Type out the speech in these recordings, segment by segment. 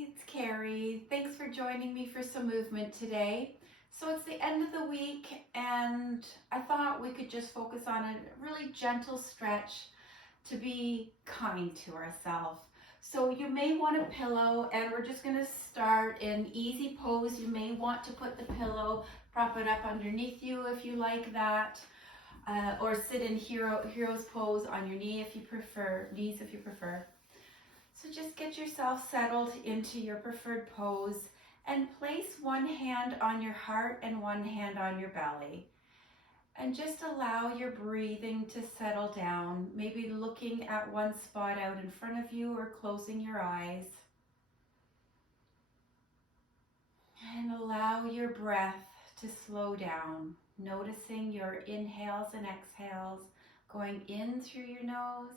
it's Carrie. Thanks for joining me for some movement today. So it's the end of the week and I thought we could just focus on a really gentle stretch to be kind to ourselves. So you may want a pillow and we're just going to start in easy pose. You may want to put the pillow, prop it up underneath you if you like that, or sit in hero's pose on your knees if you prefer. So just get yourself settled into your preferred pose and place one hand on your heart and one hand on your belly. And just allow your breathing to settle down, maybe looking at one spot out in front of you or closing your eyes. And allow your breath to slow down, noticing your inhales and exhales going in through your nose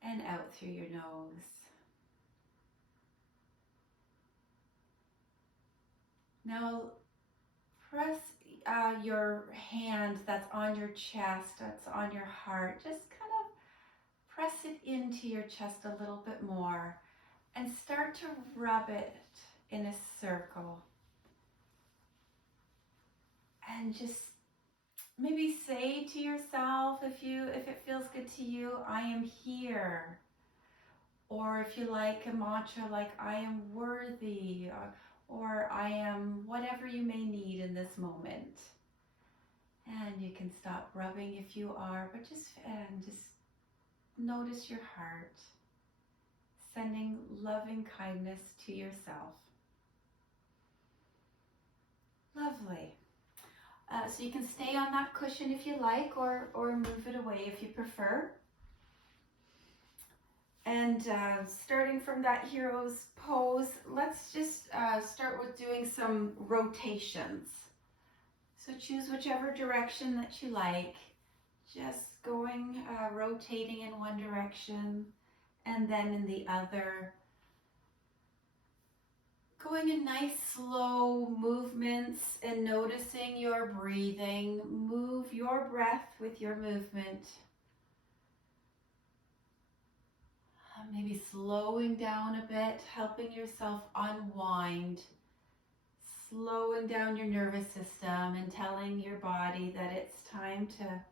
and out through your nose. Now press your hand that's on your chest, that's on your heart, just kind of press it into your chest a little bit more and start to rub it in a circle. And just maybe say to yourself, if it feels good to you, I am here. Or if you like a mantra like I am worthy, or I am whatever you may need in this moment. And you can stop rubbing if you are, but just notice your heart, sending loving kindness to yourself. Lovely. So you can stay on that cushion if you like, or move it away if you prefer. And starting from that hero's pose, let's just start with doing some rotations. So choose whichever direction that you like, just going, rotating in one direction and then in the other. Going in nice slow movements and noticing your breathing. Move your breath with your movement. Maybe slowing down a bit, helping yourself unwind. Slowing down your nervous system and telling your body that it's time to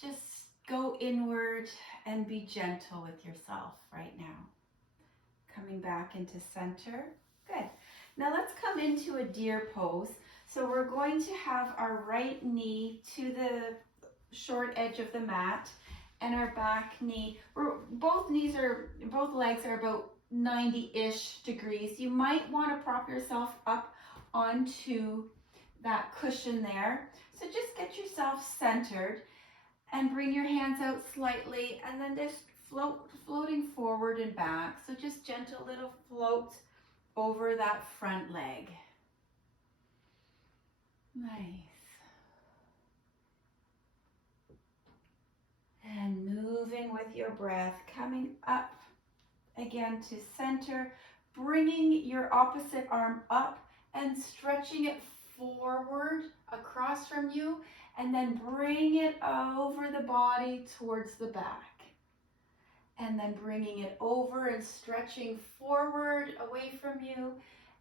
just go inward and be gentle with yourself right now. Coming back into center. Good. Now let's come into a deer pose. So we're going to have our right knee to the short edge of the mat and our back knee. Both legs are about 90-ish degrees. You might want to prop yourself up onto that cushion there. So just get yourself centered and bring your hands out slightly and then just floating forward and back. So just gentle little floats over that front leg. Nice. And moving with your breath, coming up again to center, bringing your opposite arm up and stretching it forward across from you, and then bring it over the body towards the back. And then bringing it over and stretching forward away from you,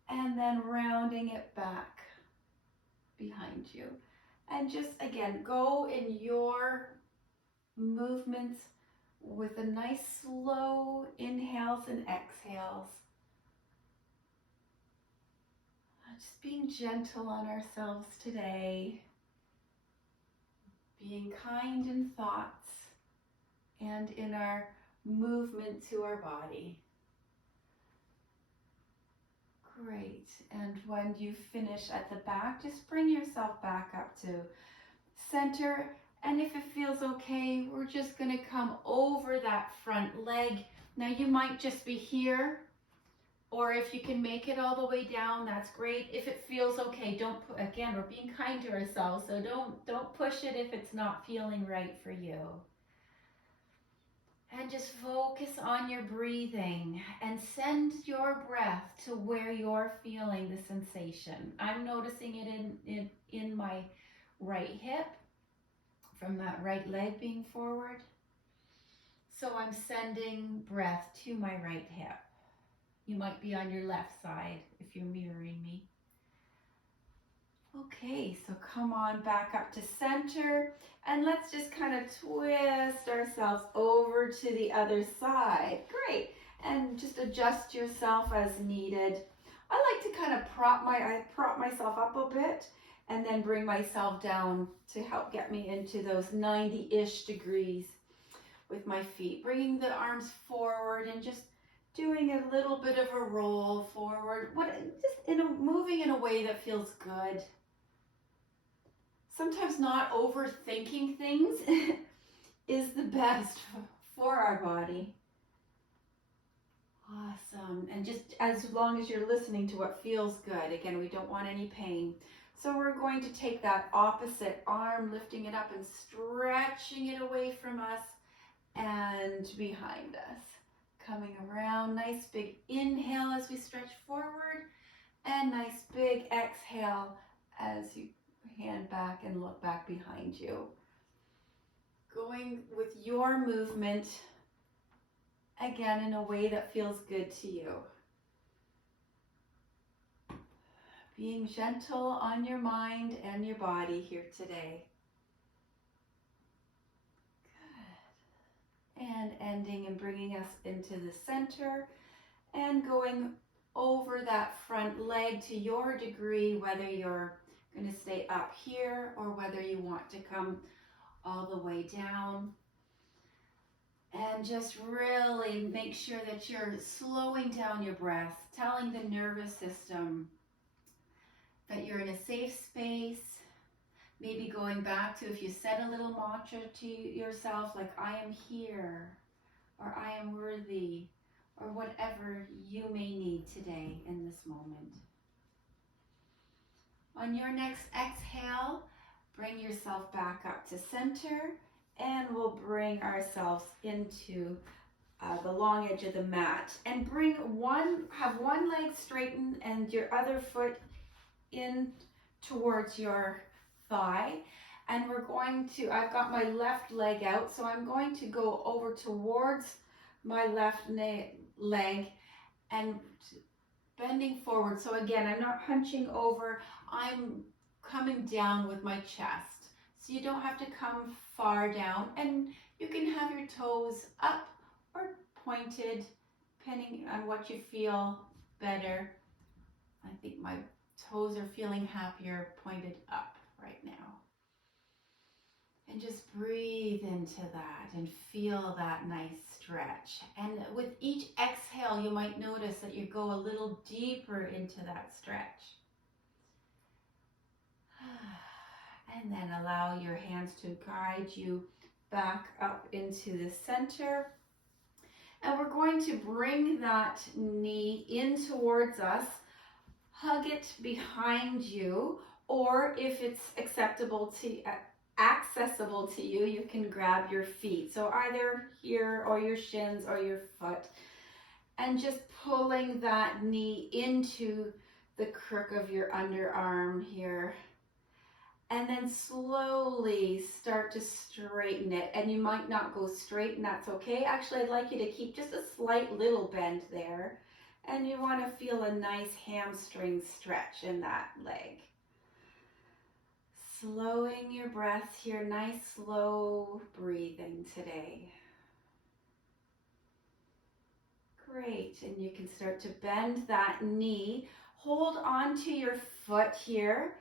and then rounding it back behind you. And just again, go in your movements with a nice slow inhales and exhales. Just being gentle on ourselves today. Being kind in thoughts and in our movement to our body. Great. And when you finish at the back, just bring yourself back up to center. And if it feels okay, we're just going to come over that front leg. Now you might just be here, or if you can make it all the way down, that's great. If it feels okay, again, we're being kind to ourselves, so don't push it if it's not feeling right for you. And just focus on your breathing and send your breath to where you're feeling the sensation. I'm noticing it in my right hip, from that right leg being forward. So I'm sending breath to my right hip. You might be on your left side if you're mirroring me. Okay, so come on back up to center, and let's just kind of twist ourselves over to the other side. Great, and just adjust yourself as needed. I like to kind of prop myself up a bit and then bring myself down to help get me into those 90-ish degrees with my feet. Bringing the arms forward and just doing a little bit of a roll forward, moving in a way that feels good. Sometimes not overthinking things is the best for our body. Awesome. And just as long as you're listening to what feels good. Again, we don't want any pain. So we're going to take that opposite arm, lifting it up and stretching it away from us and behind us. Coming around, nice big inhale as we stretch forward, and nice big exhale as you hand back and look back behind you. Going with your movement, again, in a way that feels good to you. Being gentle on your mind and your body here today. Good. And ending and bringing us into the center and going over that front leg to your degree, whether you're going to stay up here or whether you want to come all the way down. And just really make sure that you're slowing down your breath, telling the nervous system that you're in a safe space. Maybe going back to, if you said a little mantra to yourself, like I am here, or I am worthy, or whatever you may need today in this moment. On your next exhale, bring yourself back up to center, and we'll bring ourselves into the long edge of the mat. And have one leg straightened and your other foot in towards your thigh. And I've got my left leg out, so I'm going to go over towards my left leg and bending forward. So again, I'm not hunching over, I'm coming down with my chest. So you don't have to come far down, and you can have your toes up or pointed, depending on what you feel better. I think my toes are feeling happier pointed up right now. And just breathe into that and feel that nice stretch. And with each exhale, you might notice that you go a little deeper into that stretch. And then allow your hands to guide you back up into the center. And we're going to bring that knee in towards us, hug it behind you, or if it's accessible to you, you can grab your feet. So either here or your shins or your foot. And just pulling that knee into the crook of your underarm here. And then slowly start to straighten it. And you might not go straight, and that's okay. Actually, I'd like you to keep just a slight little bend there. And you want to feel a nice hamstring stretch in that leg. Slowing your breath here, nice slow breathing today. Great, and you can start to bend that knee. Hold on to your foot here,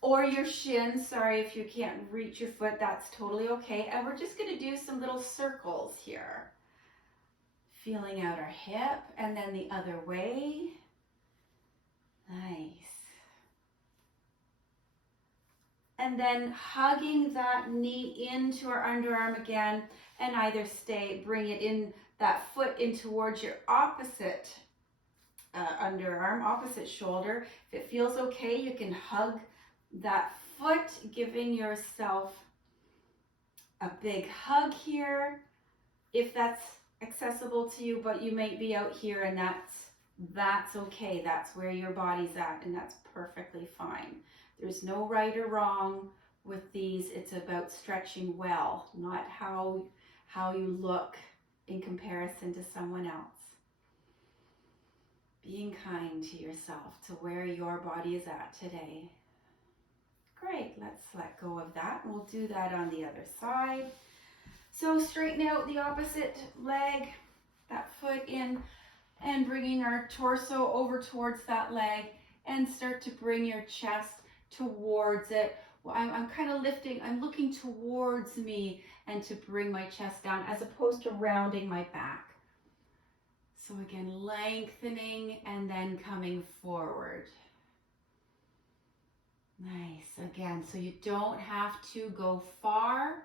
or your shin. Sorry if you can't reach your foot, that's totally okay. And we're just going to do some little circles here. Feeling out our hip, and then the other way. Nice. And then hugging that knee into our underarm again, and either bring it in, that foot in towards your opposite underarm, opposite shoulder. If it feels okay, you can hug that foot, giving yourself a big hug here, if that's accessible to you, but you might be out here, and that's okay. That's where your body's at, and that's perfectly fine. There's no right or wrong with these. It's about stretching well, not how you look in comparison to someone else. Being kind to yourself, to where your body is at today. Great, let's let go of that. We'll do that on the other side. So straighten out the opposite leg, that foot in, and bringing our torso over towards that leg, and start to bring your chest towards it. Well, I'm kind of lifting, I'm looking towards me and to bring my chest down as opposed to rounding my back. So again, lengthening and then coming forward. Nice, again, so you don't have to go far.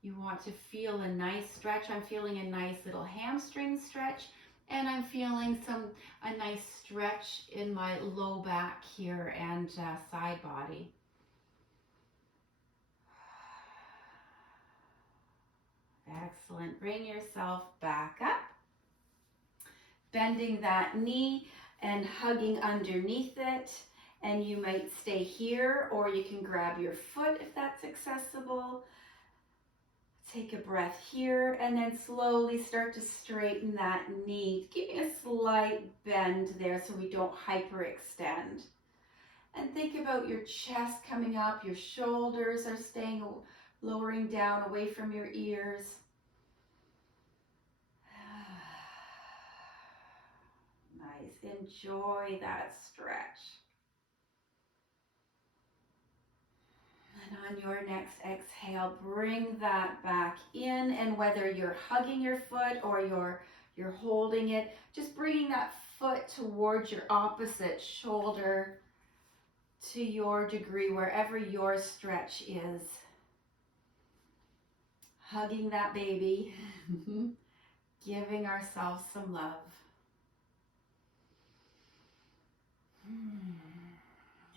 You want to feel a nice stretch. I'm feeling a nice little hamstring stretch, and I'm feeling a nice stretch in my low back here and side body. Excellent. Bring yourself back up. Bending that knee and hugging underneath it. And you might stay here, or you can grab your foot if that's accessible. Take a breath here, and then slowly start to straighten that knee, keeping a slight bend there so we don't hyperextend. And think about your chest coming up, your shoulders are staying, lowering down away from your ears. Nice, enjoy that stretch. And on your next exhale, bring that back in, and whether you're hugging your foot or you're holding it, just bringing that foot towards your opposite shoulder to your degree, wherever your stretch is. Hugging that baby, giving ourselves some love.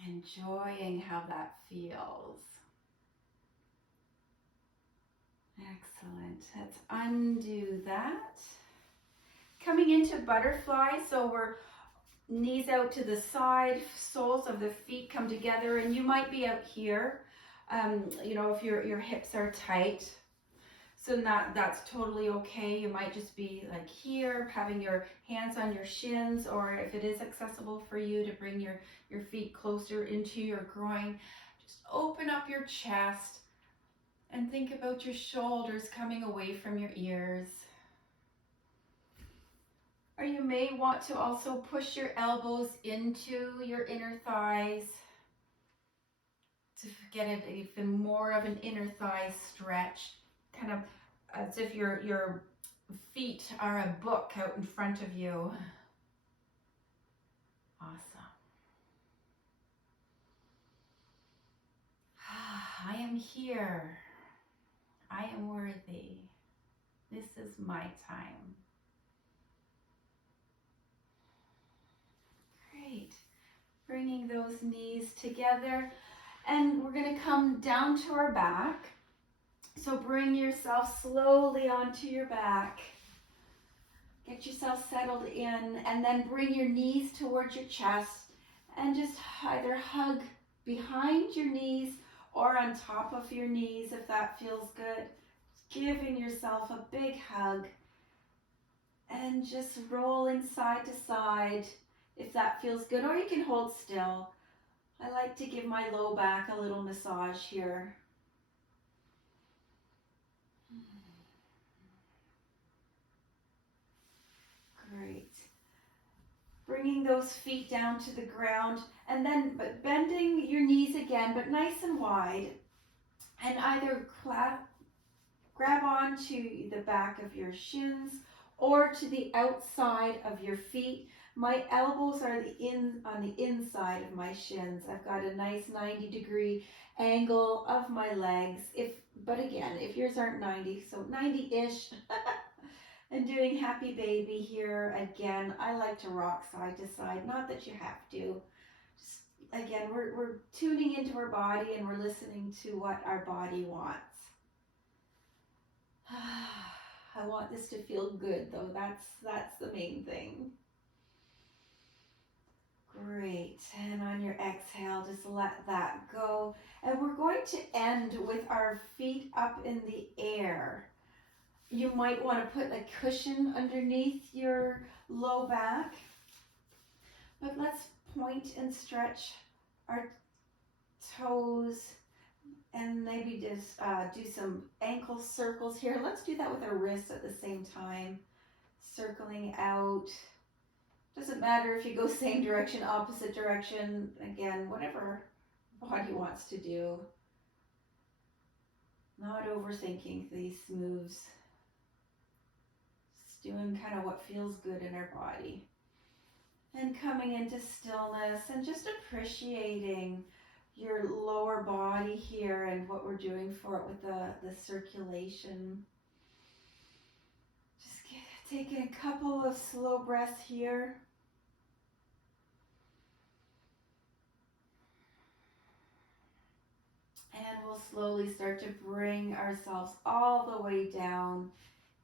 Enjoying how that feels. Excellent. Let's undo that. Coming into butterfly, so we're knees out to the side, soles of the feet come together, and you might be out here, if your hips are tight. So that's totally okay. You might just be like here, having your hands on your shins, or if it is accessible for you to bring your feet closer into your groin, just open up your chest and think about your shoulders coming away from your ears. Or you may want to also push your elbows into your inner thighs to get it even more of an inner thigh stretch, kind of as if your feet are a book out in front of you. Awesome. I am here. I am worthy. This is my time. Great. Bringing those knees together, and we're going to come down to our back. So bring yourself slowly onto your back. Get yourself settled in, and then bring your knees towards your chest and just either hug behind your knees or on top of your knees if that feels good. Giving yourself a big hug and just rolling side to side if that feels good, or you can hold still. I like to give my low back a little massage here. Great. Bringing those feet down to the ground, and then bending your knees again, but nice and wide, and either grab onto the back of your shins or to the outside of your feet. My elbows are on the inside of my shins. I've got a nice 90-degree angle of my legs. But again, if yours aren't 90, so 90-ish. And doing happy baby here. Again, I like to rock side to side. Not that you have to. Just, again, we're tuning into our body and we're listening to what our body wants. I want this to feel good, though. That's the main thing. Great. And on your exhale, just let that go. And we're going to end with our feet up in the air. You might want to put a cushion underneath your low back. But let's point and stretch our toes and maybe just do some ankle circles here. Let's do that with our wrists at the same time. Circling out. Doesn't matter if you go same direction, opposite direction. Again, whatever body wants to do. Not overthinking these moves. Just doing kind of what feels good in our body. And coming into stillness and just appreciating your lower body here and what we're doing for it with the circulation. Just taking a couple of slow breaths here. And we'll slowly start to bring ourselves all the way down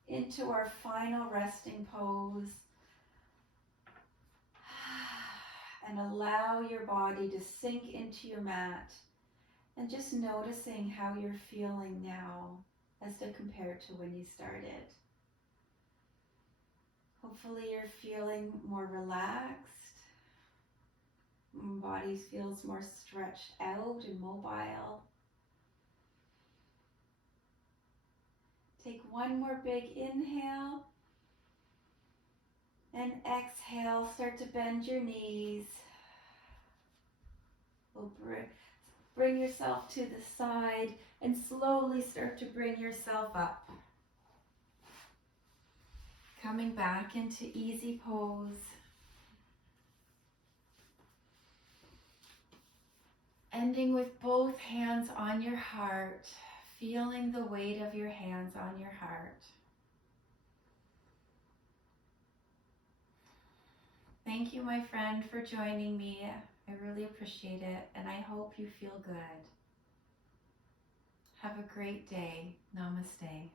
into our final resting pose. And allow your body to sink into your mat. And just noticing how you're feeling now as to compare to when you started. Hopefully you're feeling more relaxed. Body feels more stretched out and mobile. Take one more big inhale. And exhale, start to bend your knees. We'll bring yourself to the side and slowly start to bring yourself up. Coming back into easy pose. Ending with both hands on your heart, feeling the weight of your hands on your heart. Thank you, my friend, for joining me. I really appreciate it, and I hope you feel good. Have a great day. Namaste.